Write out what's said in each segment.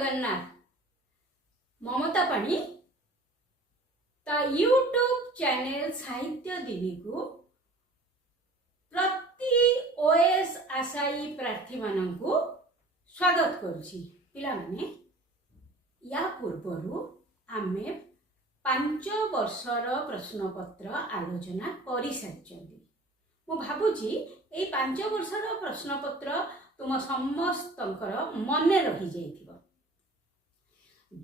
जगन्नाथ ममता पाणी YouTube channel साहित्य दिनी को प्रति ओएस आशायी प्रार्थी मानू स्वागत करुछि। पिला माने या पूर्वरु आमे 5 वर्षर प्रश्नपत्र आलोचना करि सारिछन्ती। मु भाबुछि एई 5 वर्षर प्रश्नपत्र तुम समस्तंकर मने रही जाइथिबो।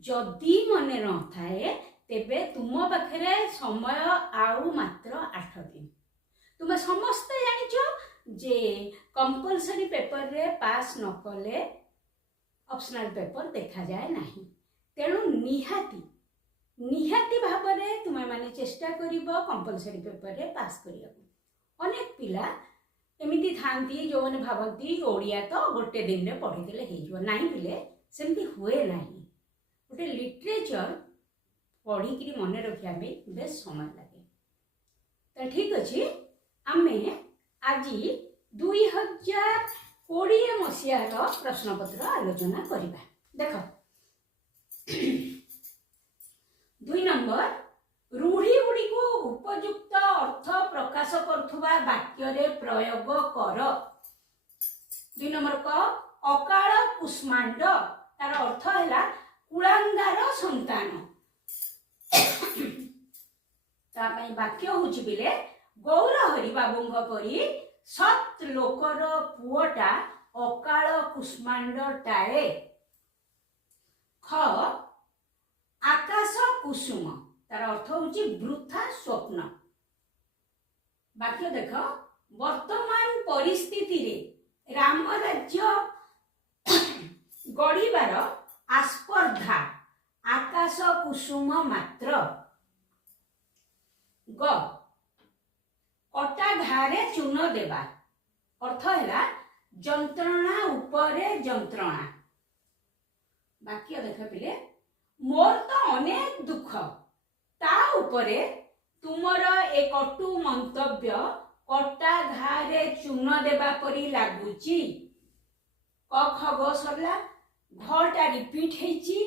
जदि मने न थाए तेबे तुम पाखरे समय आउ मात्र 8 दिन। तुम समस्त जानिछो जे कंपलसरी पेपर रे पास न कले ऑप्शनल पेपर देखा जाए नहीं। तेणु निहाती भाव में तुम माने चेष्टा करिबो कंपलसरी पेपर रे पास करिया। अनेक पिला एमिति थांती जो माने भाबती ओडिया तो गोटे दिन में पढ़ी देले हे जो नाही पिले सेमती हुए नाही। गोटे लिटरेचर पढ़ी कि मन रखिया में बेस समय लगे। तो ठीक अछि आमे आज 2020 मसीहार प्रश्नपत्र आलोचना करिबा। देखो 2 नंबर रूढ़ी गुड़ी को उपयुक्त अर्थ प्रकाश करुवा वाक्य रे प्रयोग कर। 2 नंबर क अकाल कुष्मांड तार अर्थ हैला कुलांगार संतान। तापई वाक्य होछि बिले गौर हरि बाबूंग परी सत लोकर पुओटा अकाल कुष्मांड टाए। ख आकाश कुसुम तार अर्थ होछि वृथा स्वप्न। वाक्य देख वर्तमान परिस्थिति रे राम राज्य गढ़िबार आस्पर्धा आकाश कुसुम मात्र। ग कटा घारे चून देवा अर्थ हैला जंत्रणा उपरे जंत्रणा। वाक्य देख पिले मोर तो अनेक दुख ता उपरे तुमर एक कटु मंतव्य कटा घारे चून देवा परी लागुची। क ख ग सरला घटा रिपीट हेची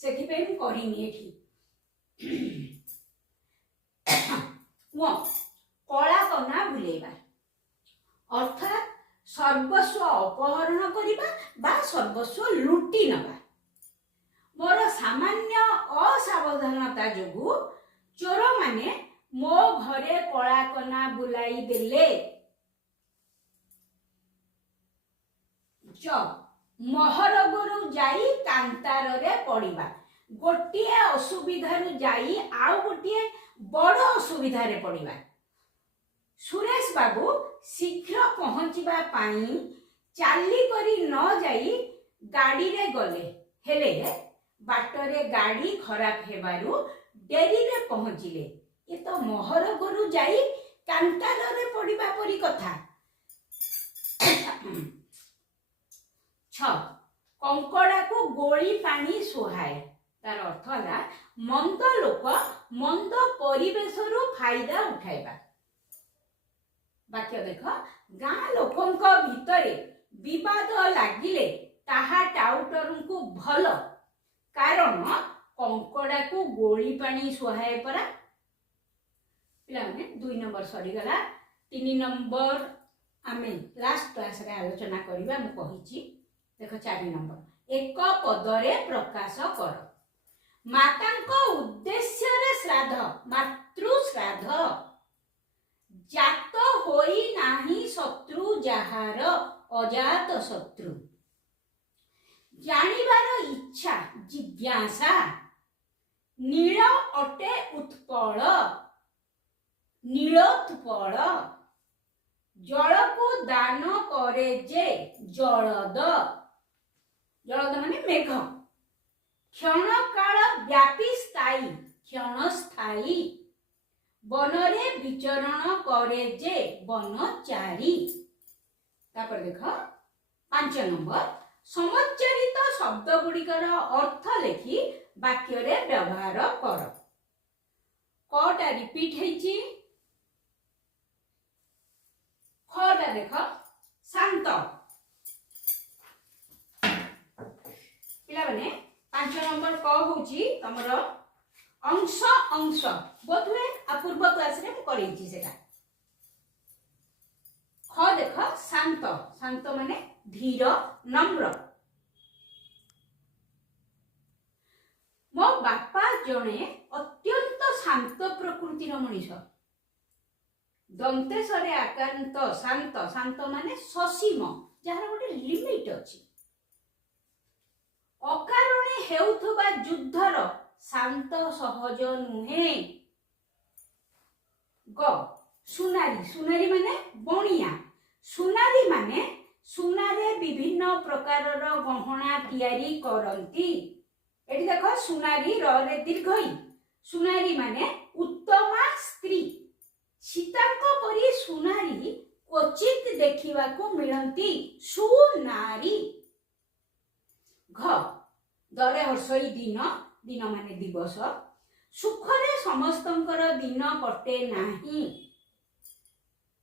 सेथि पे हम करिनी एठी। वो कला कना भुलेबा अर्थात सर्वस्व अपहरण करिबा बा सर्वस्व लुटी नबा। मोर सामान्य असावधानता जोगु चोर माने मो घरे कला कना बुलाई देले। च महरगरु जाई कांतार रे पड़िबा गोटिए असुविधारु जाई आउ गोटिए बड़ असुविधा रे पड़िबा। सुरेश बाबू शीघ्र पहुंचीबा पाई चाली करी न जाई गाड़ी रे गले हेले बाटरे गाड़ी खराब हेबारु डेरी रे पहुंचिले। ये तो मोहर गरु जाई कांतार रे पड़िबा परी कथा। 6 कंकड़ा को गोली पानी सुहाए तार अर्थ है मंद लोक मंद परिवेश रु फायदा उठाइबा। वाक्य देख गाँ लोकंक भितरे विवाद लागिले ताहा टाउटर को भल कारण कंकड़ा को गोली पानी सुहाए परा। पिला माने 2 नंबर सरी गला। 3 नंबर आमे लास्ट क्लास रे आलोचना करिबा मु कहिची। देखो 4 नंबर एक पदरे प्रकाश कर। मातांको उद्देश्य रे श्राद्ध मातृ श्राद्ध जात होई नाही शत्रु जहार अजात शत्रु। जानिबार इच्छा जिज्ञासा नील अटे उत्पल नीलोत्पल। जल को दान करे जे जलद जलद माने मेघ। क्षण काल व्यापी स्थायी क्षण स्थायी। बनरे विचरण करे जे बनचारी। तापर देख 5 नंबर समुच्चरित शब्द गुड़िकर अर्थ लेखि वाक्य रे व्यवहार कर। कटा रिपीट हेची खटा देख शांत। पिला माने 5 नंबर क होची तमरो अंश अंश बोधवे आ पूर्व क्लास रे करैची सेटा। ख देख शांत शांत माने धीर नम्र। मो बापा जणे अत्यंत शांत प्रकृतिर मनीष। दंतेशरे आकांत शांत शांत माने ससीम जार गोटे लिमिट अछि। अकारणे हेउथबा युद्धर शांत सहज नुहे। ग सुनारी सुनारी माने बणिया। सुनारी माने सुनारे विभिन्न प्रकारर गहना तैयारी करंती। एठी देखो सुनारी र रे दीर्घई। सुनारी माने उत्तमा स्त्री। सीतांक परी सुनारी क्वचित देखिबा को मिलंती सुनारी। घ दरे हर्षई दिन दिन माने दिवस। सुखरे समस्तंकर दिन कटे नाही।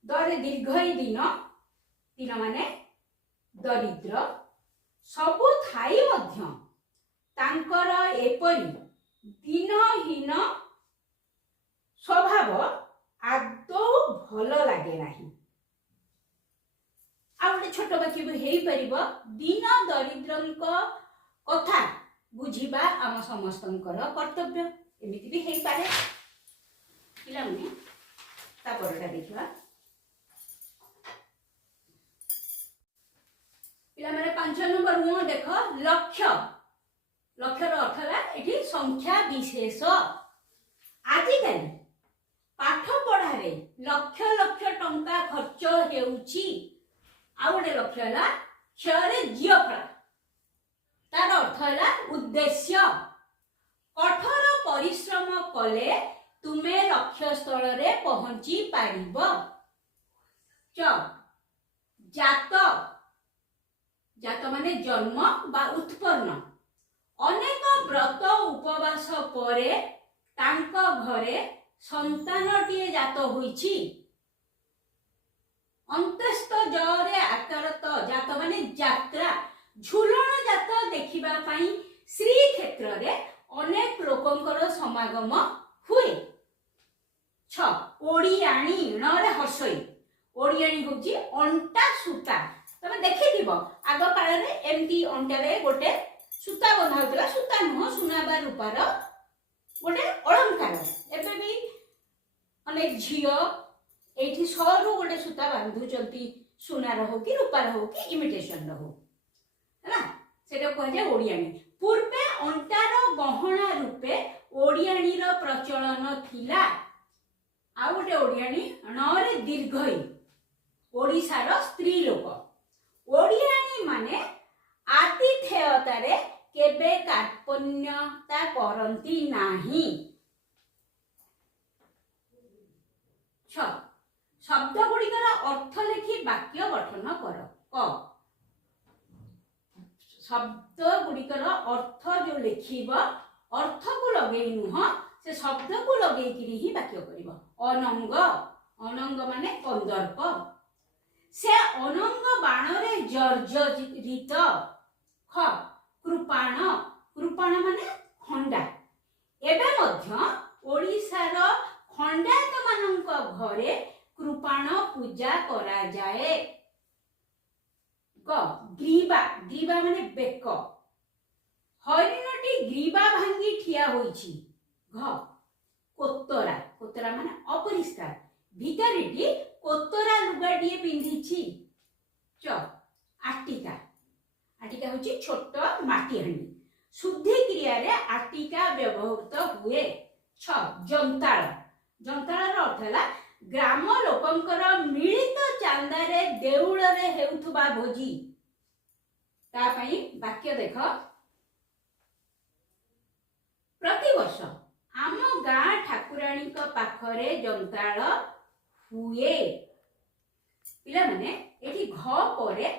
दरे दीर्घई दिन दिन माने दरिद्र। सबु थाई मध्य तांकर एपरी दिनहीन स्वभाव आदौ भल लगे नाही। आ गोटे छोट वाक्य भी हेई परिबो दिन दरिद्रंक कथा बुझिबा आम समस्तंकर कर्तव्य। एमिति भी हेई पारे। पिला माने ता परटा देखिबा। पिला माने 5 नंबर मो देखो लक्ष्य। लक्ष्यर अर्थ है एठी संख्या विशेष। आजि काली पाठ पढ़ारे लक्ष लक्ष टंका खर्च हेउची। आ गोटे लक्ष्य है क्षरे जियो फल। तार अर्थ है उद्देश्य। कठोर परिश्रम कले तुमे लक्ष्य स्थल रे पहुंची पारिब। च जात जात माने जन्म बा उत्पन्न। अनेक व्रत उपवास परे तांक घरे संतानटीए जात होईछि। अंतस्थ जरे आकारत जात माने यात्रा झुलण जात देखिबा पई श्री क्षेत्र रे अनेक लोकंकर समागम हुए। छ ओडियाणी णरे हसई। ओडियाणी होची अंटा सूता। तमे देखिथिबो आग काल रे एमटी अंटा रे गोटे सूता बना होतला। सूता नुह सुना बा रूपार गोटे अलंकार। एबे भी अनेक झियो एठी सहरु गोटे सूता बांधुचंती सुनार हो कि रूपार हो कि इमिटेशन हो हैला। सेटा कह जाय ओडियाणी। पूर्वे अंटार गहना रूपे ओडियाणी रो प्रचलन थिला। आ गोटे ओडियाणी णरे दीर्घई ओडिसार स्त्री लोक। ओडियाणी माने आतिथेयतारे केबे कार्पण्यता करंती नाही। छ शब्द गुड़िकर अर्थ लिखि वाक्य गठन कर। क शब्द गुड़िकर अर्थ जो लिखिब अर्थ को लगे नुह से शब्द को लगे ही वाक्य करिब। अनंग अनंग माने कंदर्प। से अनंग बाणरे जर्जरित। ख कृपाण कृपाण माने खंडा। एबे मध्य ओडिसार खंडायत मानक घरे कृपाण पूजा करा जाए। ग ग्रीवा ग्रीवा माने बेक। हरिणटी ग्रीवा भांगी ठिया होईछि। घ कोतरा कोतरा माने अपरिष्कार। भितरटी कोतरा लुगाटिए पिंधिछि। च आटिका आटिका होची छोट माटी हांडी। शुद्धि क्रिया रे आटिका व्यवहृत हुए। छ जंताळ जंताळर अर्थ है ग्राम लोकंकर मिलित चांदारे देउळ रे हेउथबा भोजी। ता पई वाक्य देख। प्रतिवर्ष आम गाँ ठाकुराणी पाखरे जंताळ हुए। पिला माने एठी घ परे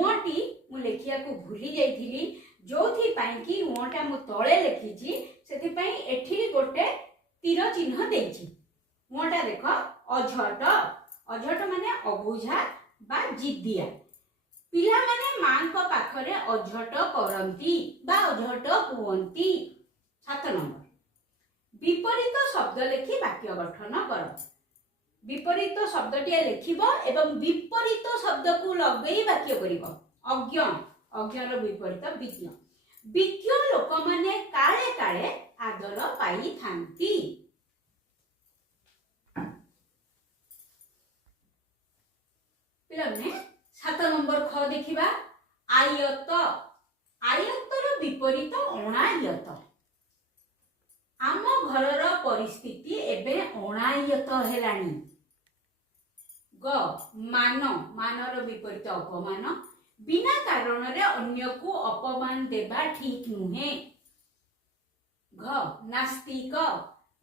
उटी मु लेखिया को भूली जाइथिली जोथि पई कि उटा मु तळे लेखिछि सेथि पई एठी गोटे तीर चिन्ह देछि। उटा देख अझट अझट माने अबुझा बा जिद्दिया। पिला माने ମାଙ୍କ ପାଖରେ ଅଝଟ କରନ୍ତି ବା ଅଝଟ ହୁଅନ୍ତି। 7 ନମ୍ବର ବିପରୀତ ଶବ୍ଦ ଲେଖି ବାକ୍ୟ ଗଠନ କର। ବିପରୀତ ଶବ୍ଦଟିଏ ଲେଖିବ ଏବଂ ବିପରୀତ ଶବ୍ଦକୁ ଲଗେଇ ବାକ୍ୟ କରିବ। ଅଜ୍ଞ, ଅଜ୍ଞର ବିପରୀତ ବିଜ୍ଞ। ବିଜ୍ଞ ଲୋକମାନେ କାଳେ କାଳେ ଆଦର ପାଇଥାନ୍ତି। ପିଲାମାନେ 7 ନମ୍ବର ଖ ଦେଖିବା। ଆୟତ, ଆୟତର ବିପରୀତ ଅଣାୟତ। ଆମ ଘରର ପରିସ୍ଥିତି ଏବେ ଅଣାୟତ ହେଲାଣି। ଗ ମାନ, ମାନର ବିପରୀତ ଅପମାନ। ବିନା କାରଣରେ ଅନ୍ୟକୁ ଅପମାନ ଦେବା ଠିକ ନୁହେଁ। ଘ ନାସ୍ତିକ,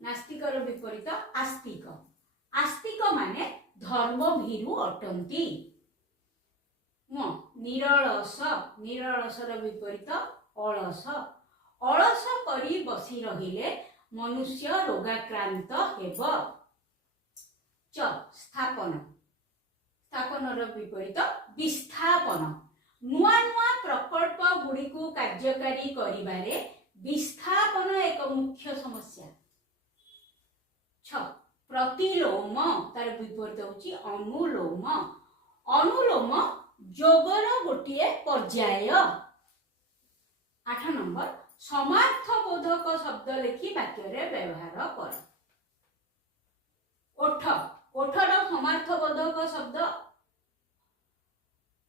ନାସ୍ତିକର ବିପରୀତ ଆସ୍ତିକ। ଆସ୍ତିକ ମାନେ ଧର୍ମ ଭୀରୁ ଅଟନ୍ତି। ନିରଳସ, ନିରଳସର ବିପରୀତ ଅଳସ। ଅଳସ କରି ବସି ରହିଲେ ମନୁଷ୍ୟ ରୋଗାକ୍ରାନ୍ତ ହେବ। च स्थापन, स्थापनर विपरीत विस्थापन। नुआ नुआ प्रकल्प गुड़ी को कार्यकारी करिबारे विस्थापन एक मुख्य समस्या। छ प्रतिलोम, तार विपरीत होची अनुलोम। अनुलोम जोगर गोटिए पर्याय। 8 नंबर समार्थबोधक शब्द लिखि वाक्य रे व्यवहार कर। ओठ, ओठर समार्थबोधक शब्द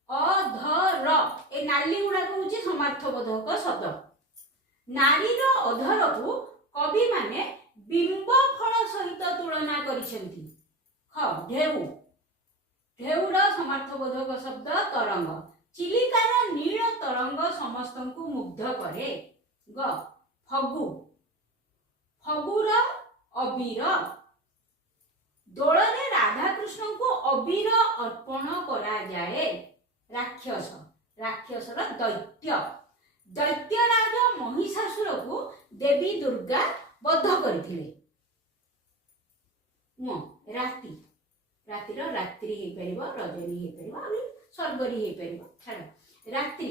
अधर। ए नाली गुड़ा होची समार्थबोधक शब्द। नारीर अधर को कवि माने बिंब फल सहित तुलना करिसेंती। ख ढेउ, ढेउर समार्थबोधक शब्द तरंग। चिलिकार नील तरंग समस्तंकु मुग्ध करे। ग फगु, फगुर अबीर। दोलने राधा कृष्ण को अबीर अर्पण करा जाए। राक्षस, राक्षसर दैत्य। दैत्यराज महिषासुर को देवी दुर्गा बद्ध करथिले। राति, रातिर रात्रि हे परिबो, रजनी हे परिबो, और स्वर्गरी हे परिबो। छाड़ रात्रि,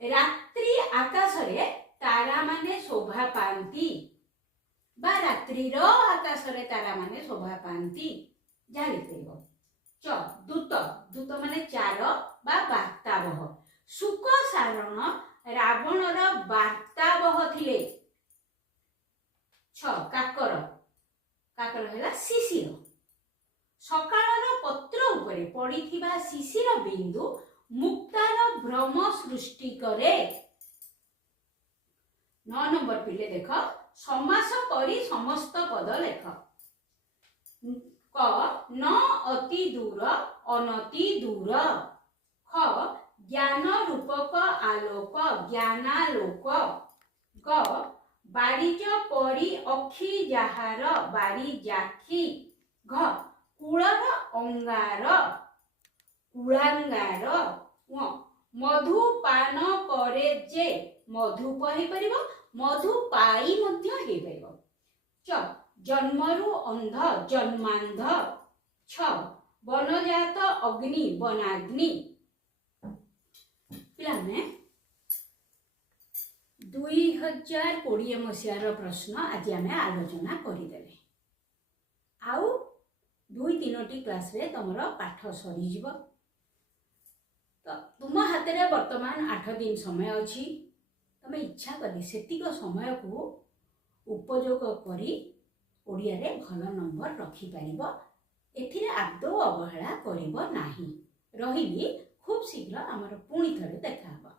रात्रि आकाश रे तारा माने शोभा पांती बा रात्रिर आकाश रे तारा माने शोभा पांती जानि परिबो। च दूत, दूत माने चार बा वार्तावह। सुक सारण रावणर वार्तावह थिले। छ काकर, काकर हैला शिशिर। सकाळर पत्र उपरे पड़िथिबा शिशिर बिंदु मुक्तार भ्रम सृष्टि करे। 9 नंबर पिले देख समास करी समस्त पद लेख। क न अति दूर अनति दूर। ख ज्ञान रूपक आलोक ज्ञानालोक। ग बारिज परी अखी जहार बारी जाखी। घ कूलर अंगार कूलांगार। मधु पान करे जे मधुप हे परिबो, मधु पाई मध्य हे परिबो। च जन्मरु अंध जन्मांध। छ वनजात अग्नि वनाग्नि। पिलाने 2020 मसीहार प्रश्न आज आम आलोचना करदेले। आउ 2-3 क्लास रे तुमर पाठ सरी जीव। तो तुम हाथ में वर्तमान 8 दिन समय अच्छी। तुम इच्छा करी सेतिक समय को उपयोग करी ओडिया रे भल नंबर रखिपार। एथिरे आदौ अवहेला करिब नाही। रहिली खूब शीघ्र आमर पुणी थरे देखा।